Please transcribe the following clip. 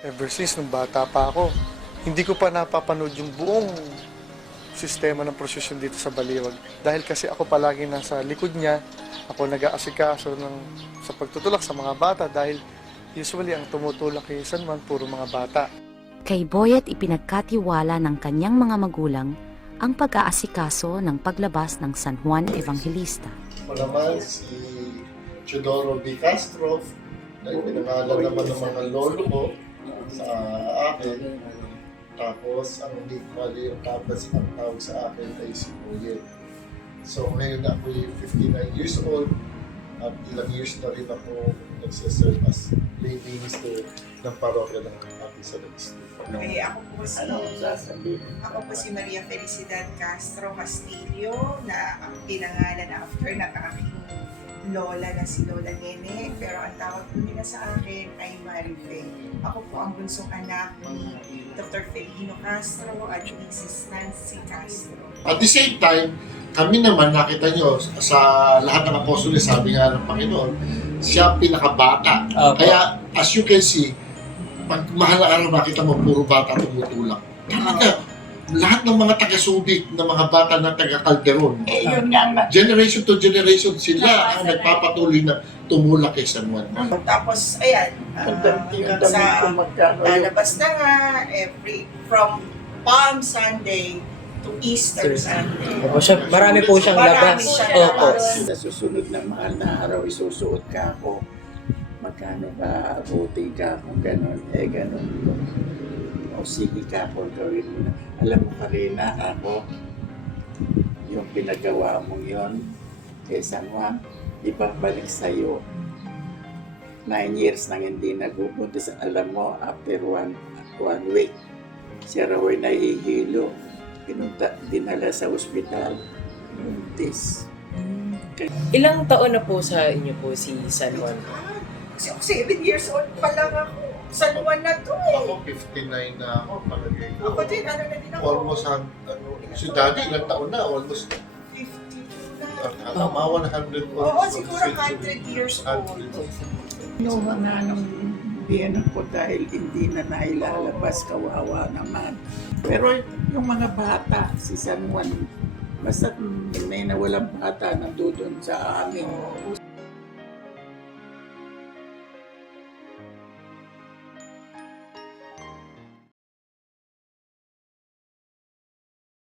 Ever since nung bata pa ako, hindi ko pa napapanood yung buong sistema ng prosesyon dito sa Baliwag. Dahil kasi ako palagi nasa likod niya, ako nag-aasikaso ng, sa pagtutulak sa mga bata dahil usually ang tumutulak kay San Juan puro mga bata. Kay Boyet ipinagkatiwala ng kanyang mga magulang ang pag-aasikaso ng paglabas ng San Juan Evangelista. Naman si Chudoro B. Castro na ipinangalan naman ng mga lolo ko sa akin. Tapos ang hindi mali ang tapos ang tawag sa akin ay si Boyet. So ngayon ako 59 years old at ilang years na rin ako nagsiserve as lay minister ng parokya ng ating sa Okay, ako po si Ano ako po si Maria Felicidad Castro Castillo na ang pinangalan after ng aking lola na si Lola Nene pero ang tawag po nila sa akin ay Marife. Ako po ang bunsong anak ni Dr. Felino Castro at Mrs. Nancy Castro. At the same time, kami naman nakita nyo sa lahat ng apostol, sabi nga ng Panginoon, siya ang pinakabata. Opo. Kaya as you can see, pag mahal na araw makita mo puro bata tumutulak. Talaga, lahat ng mga taga-subic ng mga bata na taga-Calderon, Eh, yun nga na. generation to generation sila ang nagpapatuloy na tumulak kay San Juan. Tapos, ayan, dami sa lalabas na nga every from Palm Sunday to Easter Sunday. Opo, siya, marami po siyang Marami labas. siyang Opo. labas. sa susunod na mahal na araw isusuot ka ako. Magkano ka, abuti ka kung gano'n, eh gano'n. O sige ka ako, gawin mo na. Alam mo Karina, ako, yung pinagawa mo yon kay San Juan, ibabalik sa'yo. Nine years nang hindi nagpupunta sa alam mo, after one, one week, siya raw ay nahihilo. Pinunta, dinala sa ospital. Buntis. Ilang taon na po sa inyo po si San Juan? Kasi ako 7 years old pa lang ako. San Juan na to eh. Ako 59 na ako, palagay ko. Ako din, ano na din ako. Almost, han, ano, si daddy, ilang taon na, almost, 52 na. tama, 100 Oo, siguro 100 years old. Kinuha nga ng biyanan ko dahil hindi na nailalabas, kawawa naman. Pero yung mga bata, si San Juan, basta may nawalang bata nandudun sa amin.